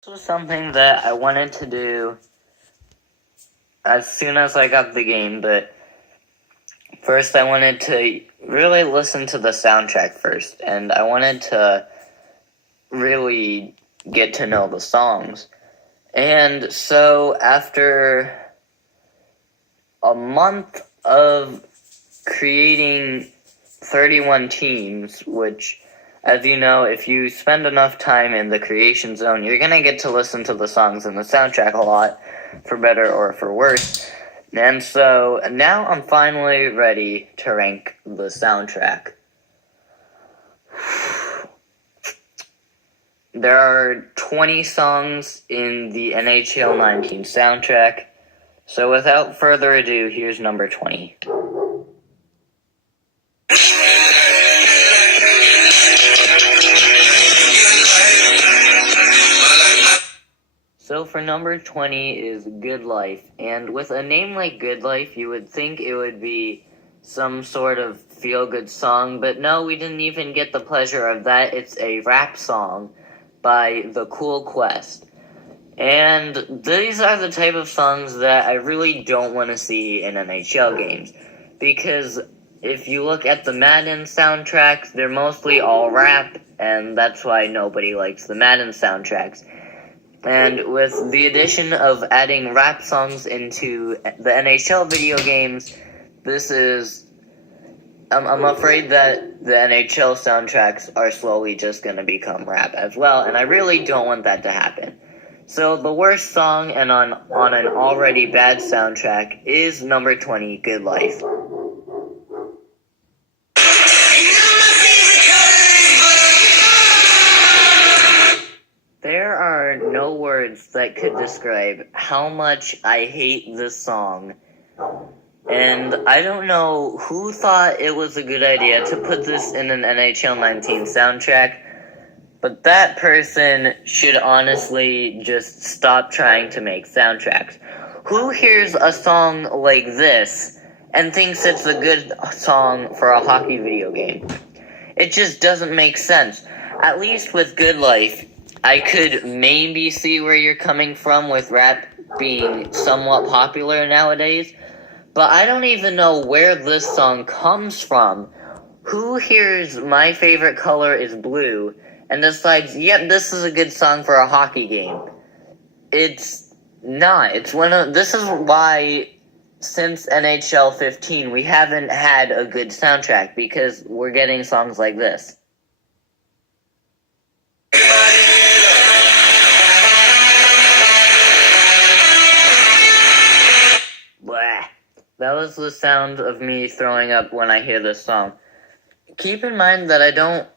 This was something that I wanted to do as soon as I got the game, but first I wanted to really listen to the soundtrack first, and I wanted to really get to know the songs. And so after a month of creating 31 teams, which, as you know, if you spend enough time in the creation zone, you're going to get to listen to the songs in the soundtrack a lot, for better or for worse. And so now I'm finally ready to rank the soundtrack. There are 20 songs in the NHL19 soundtrack. So without further ado, here's number 20. So for number 20 is Good Life, and with a name like Good Life, you would think it would be some sort of feel-good song, but no, we didn't even get the pleasure of that. It's a rap song by The Cool Quest. And these are the type of songs that I really don't want to see in NHL games, because if you look at the Madden soundtracks, they're mostly all rap, and that's why nobody likes the Madden soundtracks. And with the addition of adding rap songs into the NHL video games, I'm afraid that the NHL soundtracks are slowly just going to become rap as well, and I really don't want that to happen. So the worst song and on an already bad soundtrack is number 20, Good Life. There are no words that could describe how much I hate this song. And I don't know who thought it was a good idea to put this in an NHL19 soundtrack, but that person should honestly just stop trying to make soundtracks. Who hears a song like this and thinks it's a good song for a hockey video game? It just doesn't make sense. At least with Good Life, I could maybe see where you're coming from with rap being somewhat popular nowadays, but I don't even know where this song comes from. Who hears My Favorite Color is Blue and decides, yep, this is a good song for a hockey game? It's not. This is why since NHL 15 we haven't had a good soundtrack, because we're getting songs like this. Blah. That was the sound of me throwing up when I hear this song. Keep in mind that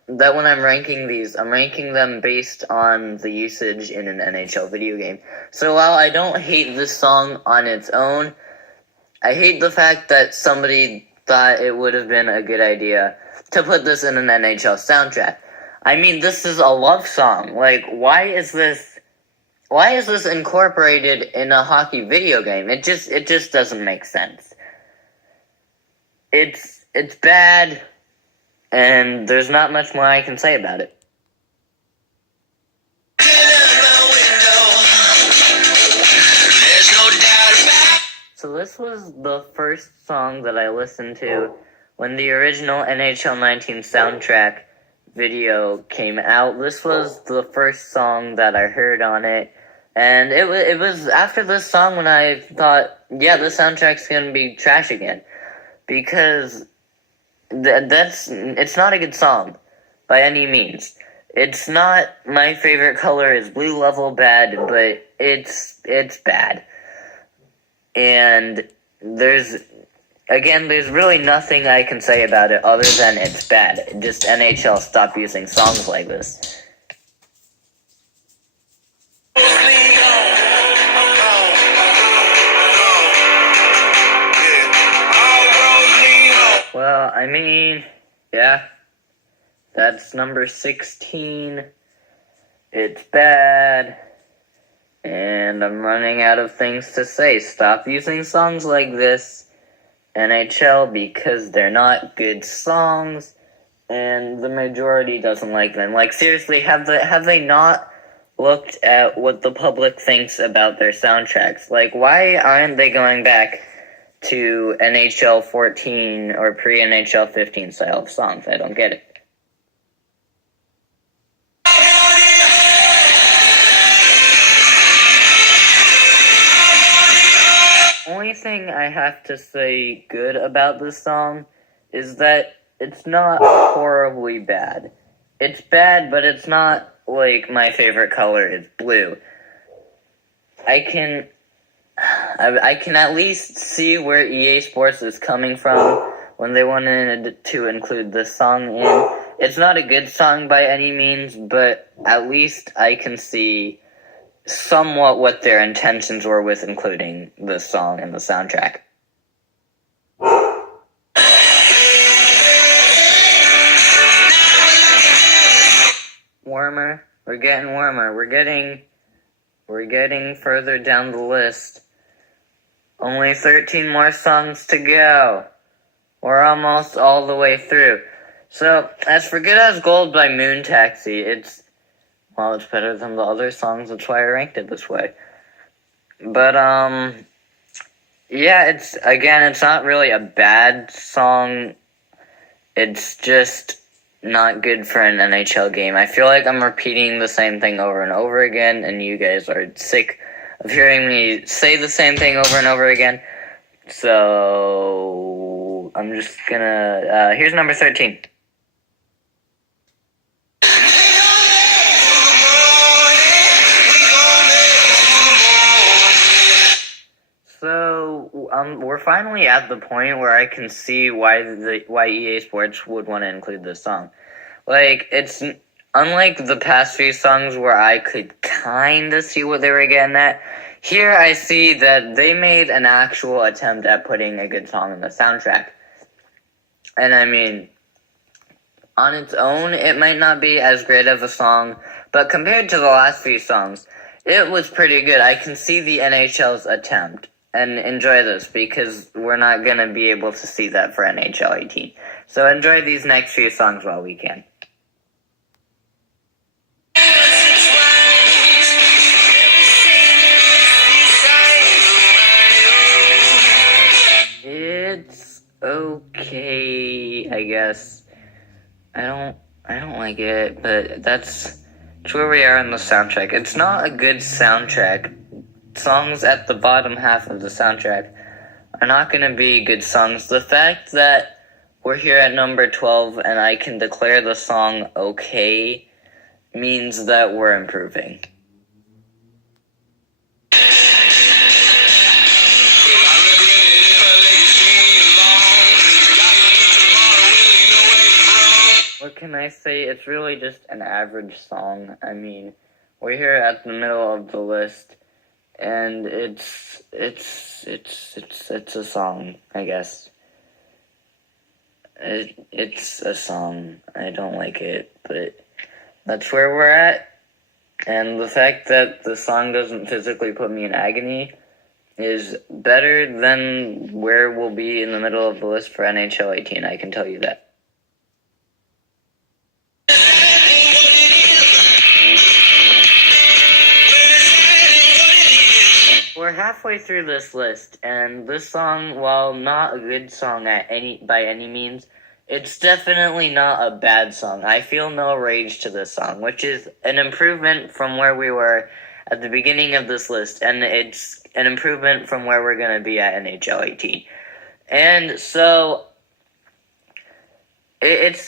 that when I'm ranking these, I'm ranking them based on the usage in an NHL video game. So while I don't hate this song on its own, I hate the fact that somebody thought it would have been a good idea to put this in an NHL soundtrack. I mean, this is a love song. Like, why is this incorporated in a hockey video game? It just doesn't make sense. It's bad, and there's not much more I can say about it. So this was the first song that I listened to when the original NHL19 soundtrack video came out. This was the first song that I heard on it, and it was after this song when I thought, yeah, the soundtrack's gonna be trash again, because it's not a good song by any means. It's not My Favorite Color is Blue level bad, but it's bad. And there's really nothing I can say about it other than it's bad. Just NHL, stop using songs like this. Well, I mean, yeah, that's number 16. It's bad. And I'm running out of things to say. Stop using songs like this, NHL, because they're not good songs, and the majority doesn't like them. Like, seriously, have they not looked at what the public thinks about their soundtracks. Like, why aren't they going back to NHL 14 or pre-NHL 15 style of songs? I don't get it. Only thing I have to say good about this song is that it's not horribly bad. It's bad, but it's not like my favorite color is blue. I can at least see where EA Sports is coming from when they wanted to include this song in. It's not a good song by any means, but at least I can see somewhat what their intentions were with including this song in the soundtrack. Warmer. We're getting warmer. We're getting further down the list. Only 13 more songs to go. We're almost all the way through. So, as for Good As Gold by Moon Taxi, it's better than the other songs, that's why I ranked it this way. But, yeah, it's not really a bad song. It's just not good for an NHL game. I feel like I'm repeating the same thing over and over again, and you guys are sick of hearing me say the same thing over and over again. So, I'm just gonna, here's number 13. So, we're finally at the point where I can see why EA Sports would want to include this song. Like, it's unlike the past few songs where I could kinda see what they were getting at. Here I see that they made an actual attempt at putting a good song in the soundtrack. And I mean, on its own, it might not be as great of a song, but compared to the last few songs, it was pretty good. I can see the NHL's attempt and enjoy this because we're not going to be able to see that for NHL 18. So enjoy these next few songs while we can. It's okay, I guess. I don't like it, but that's where we are in the soundtrack. It's not a good soundtrack. Songs at the bottom half of the soundtrack are not going to be good songs. The fact that we're here at number 12 and I can declare the song okay means that we're improving. What can I say? It's really just an average song. I mean, we're here at the middle of the list, and it's a song, I guess. It's a song. I don't like it, but that's where we're at. And the fact that the song doesn't physically put me in agony is better than where we'll be in the middle of the list for NHL 18, I can tell you that. We're halfway through this list, and this song, while not a good song by any means, it's definitely not a bad song. I feel no rage to this song, which is an improvement from where we were at the beginning of this list, and it's an improvement from where we're going to be at NHL 18. And so, it's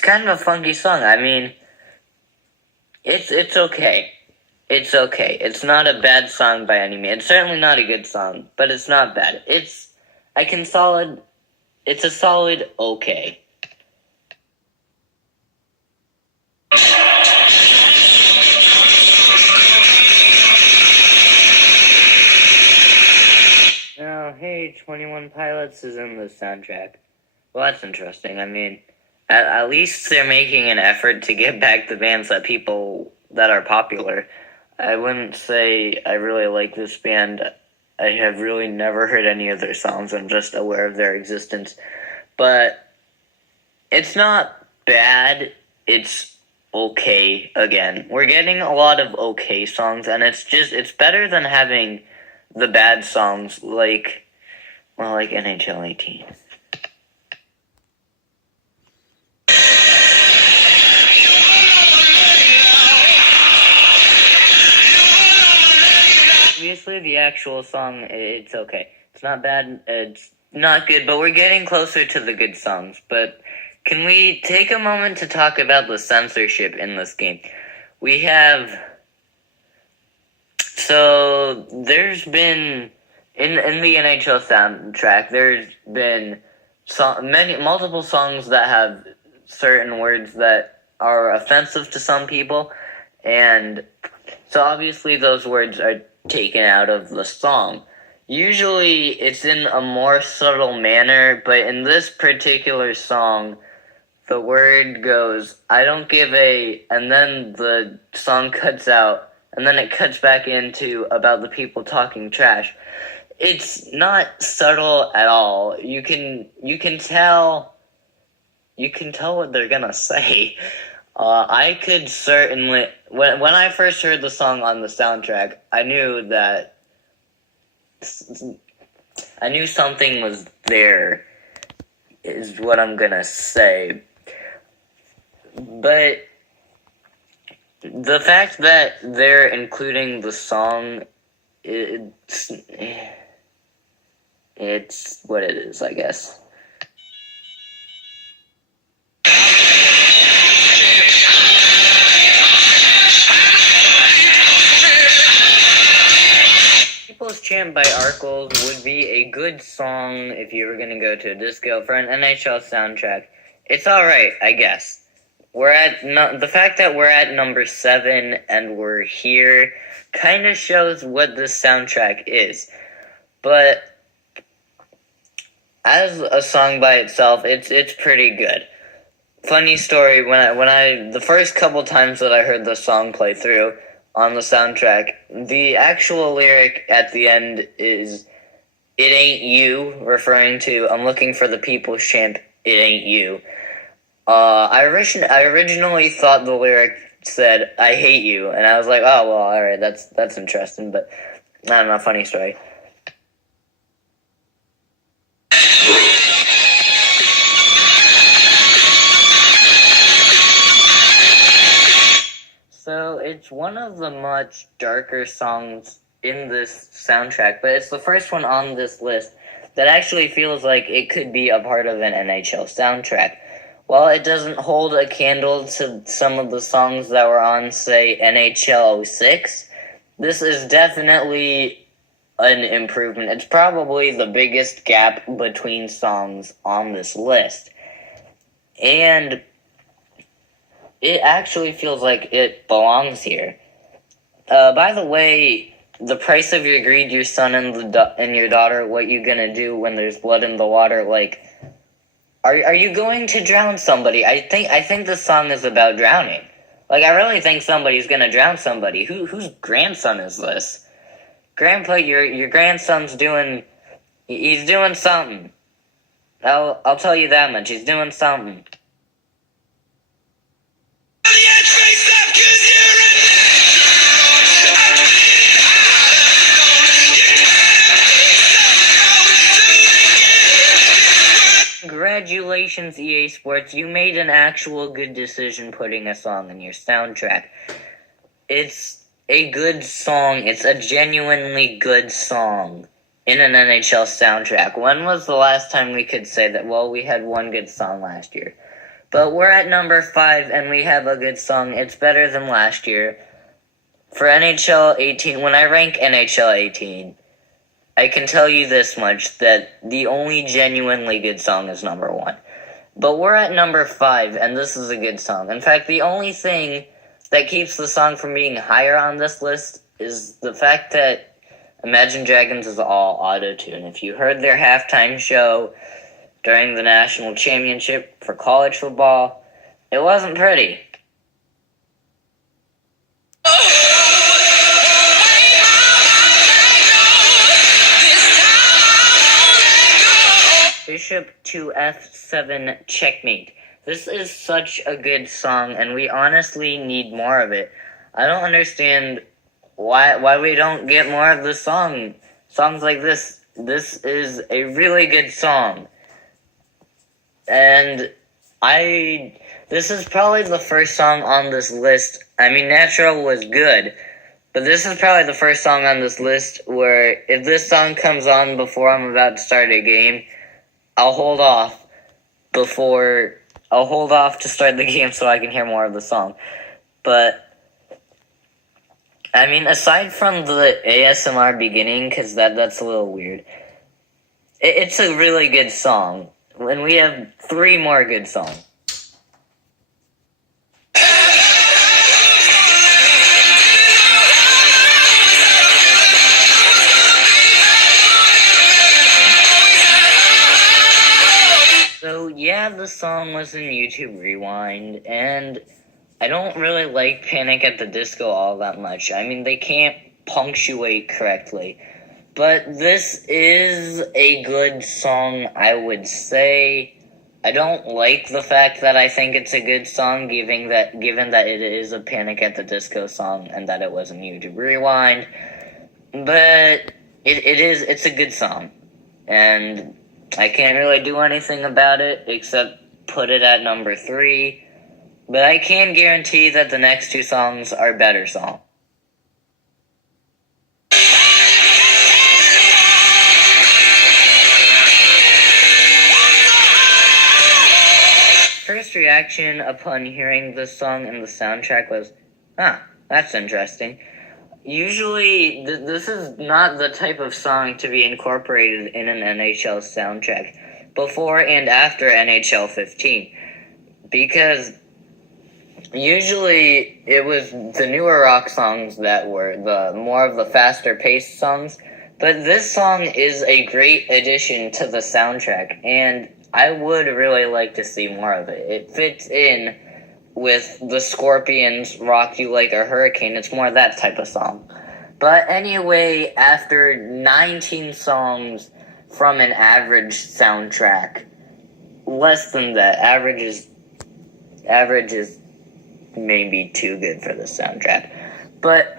kind of a funky song. I mean, it's okay. It's okay. It's not a bad song by any means. It's certainly not a good song, but it's not bad. It's a solid okay. Now, hey, 21 Pilots is in the soundtrack. Well, that's interesting. I mean, at least they're making an effort to get back the bands that are popular. I wouldn't say I really like this band. I have really never heard any of their songs. I'm just aware of their existence. But it's not bad. It's okay again. We're getting a lot of okay songs, and it's better than having the bad songs like NHL18. Obviously, the actual song, it's okay. It's not bad, it's not good, but we're getting closer to the good songs. But can we take a moment to talk about the censorship in this game? We have... So, there's been... In the NHL soundtrack, there's been multiple songs that have certain words that are offensive to some people, and so obviously those words are taken out of the song. Usually it's in a more subtle manner, but in this particular song, the word goes, I don't give a, and then the song cuts out, and then it cuts back into about the people talking trash. It's not subtle at all. You can tell what they're gonna say. I could certainly, when I first heard the song on the soundtrack, I knew something was there, is what I'm gonna say. But the fact that they're including the song, it's what it is, I guess. People's Chant by Arkles would be a good song if you were going to go to a disco for an NHL soundtrack. It's alright, I guess. The fact that we're at number 7 and we're here kind of shows what this soundtrack is. But as a song by itself, it's pretty good. Funny story, the first couple times that I heard the song play through on the soundtrack, the actual lyric at the end is, it ain't you, referring to, I'm looking for the people's chant, it ain't you. I originally thought the lyric said, I hate you, and I was like, oh, well, alright, that's interesting, but, I don't know, funny story. So, it's one of the much darker songs in this soundtrack, but it's the first one on this list that actually feels like it could be a part of an NHL soundtrack. While it doesn't hold a candle to some of the songs that were on, say, NHL06, this is definitely an improvement. It's probably the biggest gap between songs on this list. And it actually feels like it belongs here. By the way, the price of your greed, your son and your daughter, what you gonna do when there's blood in the water, like... Are you going to drown somebody? I think the song is about drowning. Like, I really think somebody's gonna drown somebody. Whose grandson is this? Grandpa, your grandson's he's doing something. I'll tell you that much. He's doing something. Congratulations, EA Sports. You made an actual good decision putting a song in your soundtrack. It's a good song. It's a genuinely good song in an NHL soundtrack. When was the last time we could say that? Well, we had one good song last year. But we're at number 5 and we have a good song. It's better than last year. For NHL 18, when I rank NHL 18, I can tell you this much, that the only genuinely good song is number 1. But we're at number 5, and this is a good song. In fact, the only thing that keeps the song from being higher on this list is the fact that Imagine Dragons is all auto-tune. If you heard their halftime show during the national championship for college football, it wasn't pretty. Bishop to f7 checkmate. This is such a good song, and we honestly need more of it. I don't understand why we don't get more of this song. Songs like this. This is a really good song. And this is probably the first song on this list. I mean, Natural was good, but this is probably the first song on this list where if this song comes on before I'm about to start a game, I'll hold off to start the game so I can hear more of the song. But I mean, aside from the ASMR beginning, because that's a little weird, it's a really good song. And we have 3 more good songs. So yeah, the song was in YouTube Rewind, and I don't really like Panic at the Disco all that much. I mean, they can't punctuate correctly. But this is a good song, I would say. I don't like the fact that I think it's a good song, given that it is a Panic at the Disco song and that it was in YouTube Rewind. But it's a good song. And I can't really do anything about it except put it at number 3. But I can guarantee that the next 2 songs are better songs. First reaction upon hearing this song in the soundtrack was, that's interesting. Usually, this is not the type of song to be incorporated in an NHL soundtrack before and after NHL 15. Because usually it was the newer rock songs that were the more of the faster paced songs. But this song is a great addition to the soundtrack, and I would really like to see more of it. It fits in with the Scorpions' Rock You Like a Hurricane. It's more that type of song. But anyway, after 19 songs from an average soundtrack, less than that, average is maybe too good for the soundtrack. But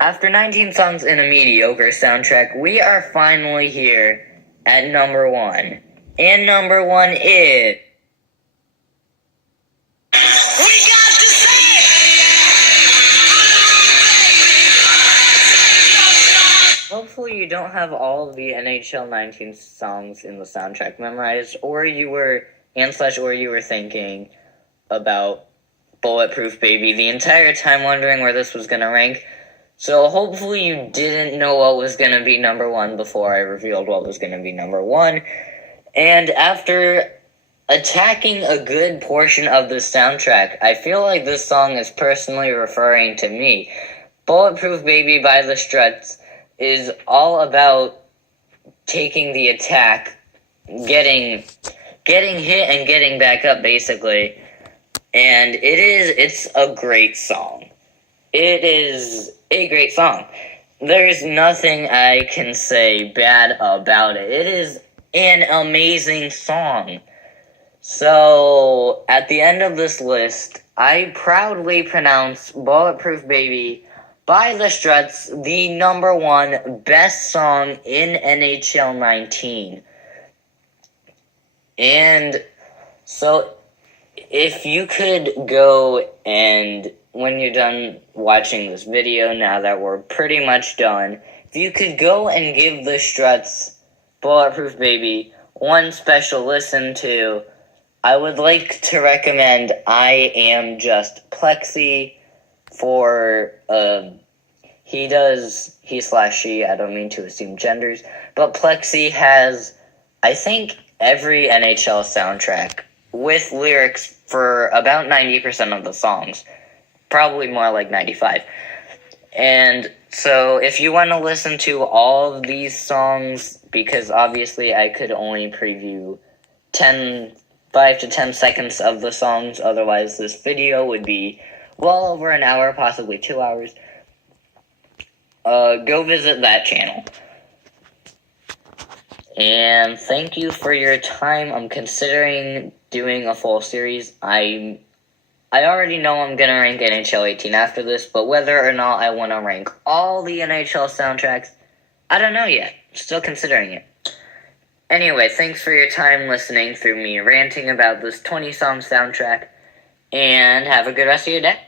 after 19 songs in a mediocre soundtrack, we are finally here at number 1. And number 1 is... Hopefully you don't have all of the NHL19 songs in the soundtrack memorized, or you were thinking about Bulletproof Baby the entire time wondering where this was going to rank. So hopefully you didn't know what was going to be number 1 before I revealed what was going to be number 1. And after attacking a good portion of the soundtrack, I feel like this song is personally referring to me. Bulletproof Baby by the Struts is all about taking the attack, getting hit and getting back up, basically. And it's a great song. It is a great song. There's nothing I can say bad about it. It is an amazing song. So, at the end of this list, I proudly pronounce Bulletproof Baby by the Struts the number 1 best song in NHL 19. And so, if you could go and, when you're done watching this video, now that we're pretty much done, if you could go and give the Struts Bulletproof Baby one special listen to, I would like to recommend I Am Just Plexi for, he/she, I don't mean to assume genders, but Plexi has, I think, every NHL soundtrack with lyrics for about 90% of the songs. Probably more like 95. And so if you want to listen to all of these songs, because obviously I could only preview 5 to 10 seconds of the songs, otherwise this video would be well over an hour, possibly 2 hours. Go visit that channel. And thank you for your time. I'm considering doing a full series. I already know I'm going to rank NHL 18 after this, but whether or not I want to rank all the NHL soundtracks, I don't know yet. Still considering it. Anyway, thanks for your time listening through me ranting about this 20-song soundtrack, and have a good rest of your day.